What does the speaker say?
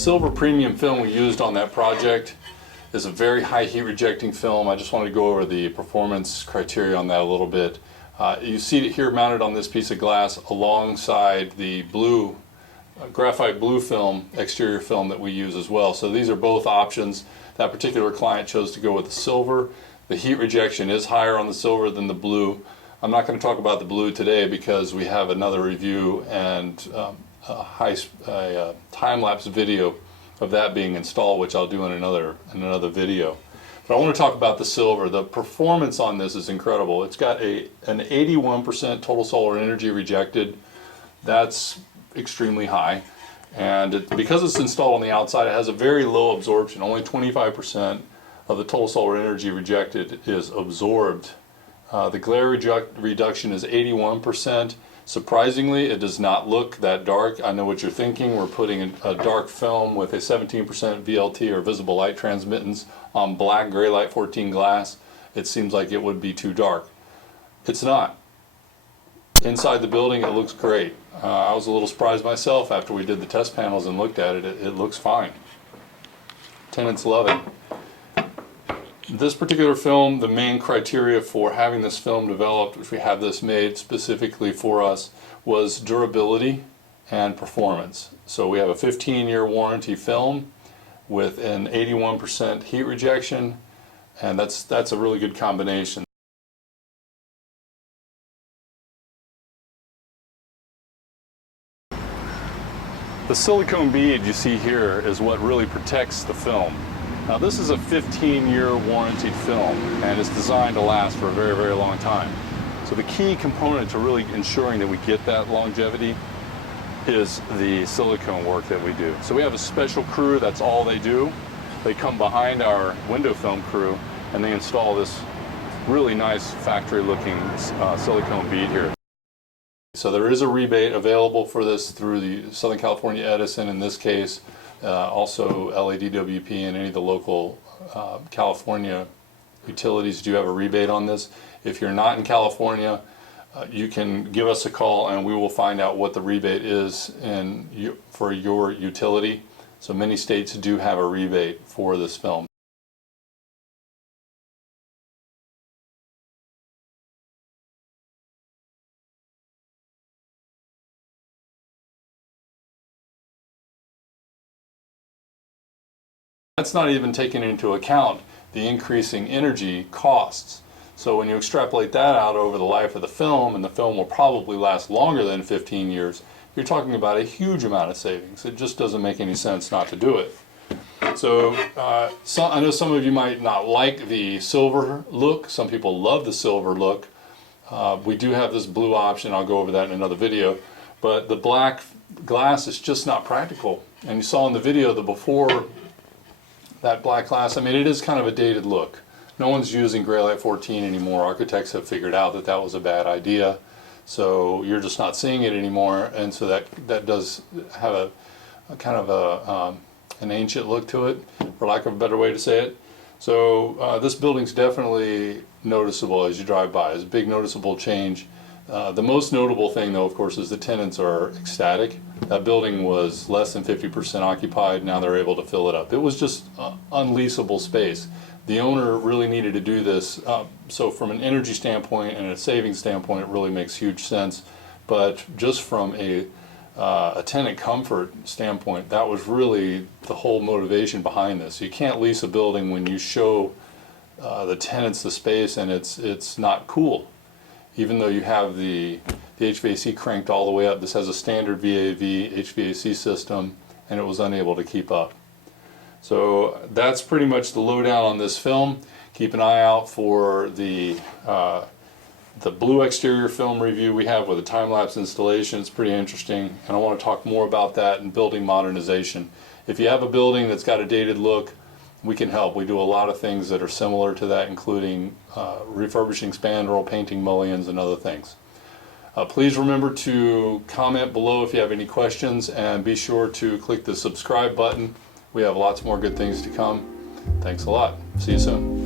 silver premium film we used on that project is a very high heat rejecting film. I just wanted to go over the performance criteria on that a little bit. You see it here mounted on this piece of glass alongside the blue graphite blue film, exterior film that we use as well. So these are both options. That particular client chose to go with the silver. The heat rejection is higher on the silver than the blue. I'm not going to talk about the blue today because we have another review and a time-lapse video of that being installed, which I'll do in another video. But I want to talk about the silver. The performance on this is incredible. It's got an 81% total solar energy rejected. That's extremely high. And because it's installed on the outside, it has a very low absorption. Only 25% of the total solar energy rejected is absorbed. The glare reduction is 81%. Surprisingly, it does not look that dark. I know what you're thinking. We're putting a dark film with a 17% VLT or visible light transmittance on black gray light 14 glass. It seems like it would be too dark. It's not. Inside the building, it looks great. I was a little surprised myself after we did the test panels and looked at it. It looks fine. Tenants love it. This particular film, the main criteria for having this film developed, which we have this made specifically for us, was durability and performance. So we have a 15-year warranty film with an 81% heat rejection, and that's a really good combination. The silicone bead you see here is what really protects the film. Now this is a 15-year warranted film and it's designed to last for a very, very long time. So the key component to really ensuring that we get that longevity is the silicone work that we do. So we have a special crew, that's all they do. They come behind our window film crew and they install this really nice factory looking silicone bead here. So there is a rebate available for this through the Southern California Edison in this case, also LADWP and any of the local California utilities do have a rebate on this. If you're not in California, you can give us a call and we will find out what the rebate is for your utility. So many states do have a rebate for this film. That's not even taking into account the increasing energy costs. So when you extrapolate that out over the life of the film, and the film will probably last longer than 15 years, you're talking about a huge amount of savings. It just doesn't make any sense not to do it. So I know some of you might not like the silver look. Some people love the silver look. We do have this blue option. I'll go over that in another video. But the black glass is just not practical. And you saw in the video the before that black glass, I mean, it is kind of a dated look. No one's using gray light 14 anymore. Architects have figured out that that was a bad idea. So you're just not seeing it anymore. And so that does have a kind of an ancient look to it, for lack of a better way to say it. So this building's definitely noticeable as you drive by. It's a big noticeable change. The most notable thing though, of course, is the tenants are ecstatic. That building was less than 50% occupied. Now they're able to fill it up. It was just unleasable space. The owner really needed to do this. So from an energy standpoint and a savings standpoint, it really makes huge sense. But just from a tenant comfort standpoint, that was really the whole motivation behind this. You can't lease a building when you show the tenants the space and it's not cool. Even though you have the HVAC cranked all the way up, this has a standard VAV HVAC system and it was unable to keep up. So that's pretty much the lowdown on this film. Keep an eye out for the blue exterior film review we have with a time-lapse installation. It's pretty interesting and I want to talk more about that in building modernization. If you have a building that's got a dated look, we can help. We do a lot of things that are similar to that, including refurbishing spandrel, painting mullions, and other things. Please remember to comment below if you have any questions, and be sure to click the subscribe button. We have lots more good things to come. Thanks a lot. See you soon.